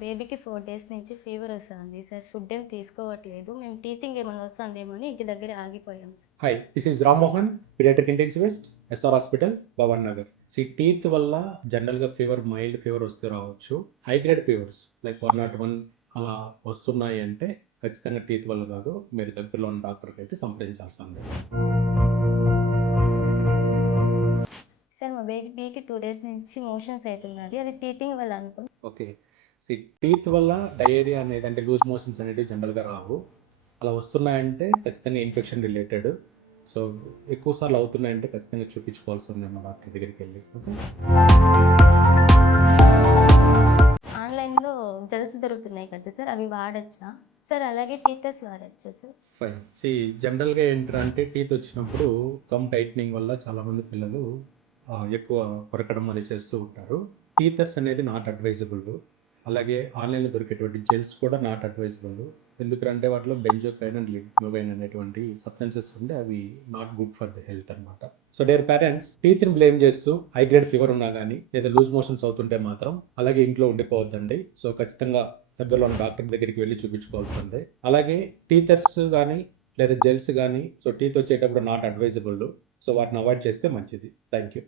బేబీకి 4 డేస్ నుంచి ఫీవర్ వస్తుంది సార్. ఫుడ్ ఏం తీసుకోవట్లేదు. మేము టీతింగ్ ఏమైనా వస్తుందేమో అని ఇంటి దగ్గర ఆగిపోయాం. Hi, this is Ram Mohan, paediatric intensivist, SR hospital, Bhavan Nagar. Teeth వల్ల జనరల్గా ఫీవర్, మైల్డ్ ఫీవర్ వస్తే రావచ్చు. హై గ్రేడ్ ఫీవర్స్ లైక్ 101 అలా వస్తున్నాయి అంటే ఖచ్చితంగా టీత్ వల్ల కాదు. మీరు దగ్గరలో ఉన్న డాక్టర్కి అయితే సంప్రదించాల్సిందే. సార్ మా బేబీకి 2 డేస్ నుంచి మోషన్స్ అవుతున్నది. అది టీతింగ్ వల్ల అనుకుంటా. ఓకే, టీత్ వల్ల డయేరియా అనేది అంటే లూజ్ మోషన్స్ అనేవి జనరల్గా రావు. అలా వస్తున్నాయంటే ఖచ్చితంగా ఇన్ఫెక్షన్ రిలేటెడ్. సో ఎక్కువ సార్లు అవుతున్నాయంటే ఖచ్చితంగా చూపించుకోవాల్సిందే మా డాక్టర్ దగ్గరికి వెళ్ళి. ఆన్లైన్లో జెల్స్ దొరుకుతున్నాయి కదా సార్, అవి వాడచ్చా సార్? అలాగే టీతర్స్ వాడచ్చా సార్? ఫైన్. జనరల్గా ఏంటంటే టీత్ వచ్చినప్పుడు గమ్ టైట్నింగ్ వల్ల చాలామంది పిల్లలు ఎక్కువ కొరకడం అనేది చేస్తూ ఉంటారు. టీతర్స్ అనేది నాట్ అడ్వైజబుల్. అలాగే ఆన్లైన్లో దొరికేటువంటి జెల్స్ కూడా నాట్ అడ్వైజబుల్. ఎందుకంటే వాటిలో బెంజోకైన్ అండ్ లిగ్నోకైన్ అనేటువంటి సబ్స్టెన్సెస్ ఉంటే అవి not good for the health అనమాట. సో డియర్ పేరెంట్స్, టీత్ని బ్లేమ్ చేస్తూ హై గ్రేడ్ ఫీవర్ ఉన్నా కానీ లేదా లూజ్ మోషన్స్ అవుతుంటే మాత్రం అలాగే ఇంట్లో ఉండిపోవద్దండి. సో ఖచ్చితంగా దగ్గరలో ఉన్న డాక్టర్ దగ్గరికి వెళ్ళి చూపించుకోవాల్సిందే. అలాగే టీతర్స్ కానీ లేదా జెల్స్ కానీ టీత్ వచ్చేటప్పుడు నాట్ అడ్వైజబుల్. సో వాటిని అవాయిడ్ చేస్తే మంచిది. Thank you.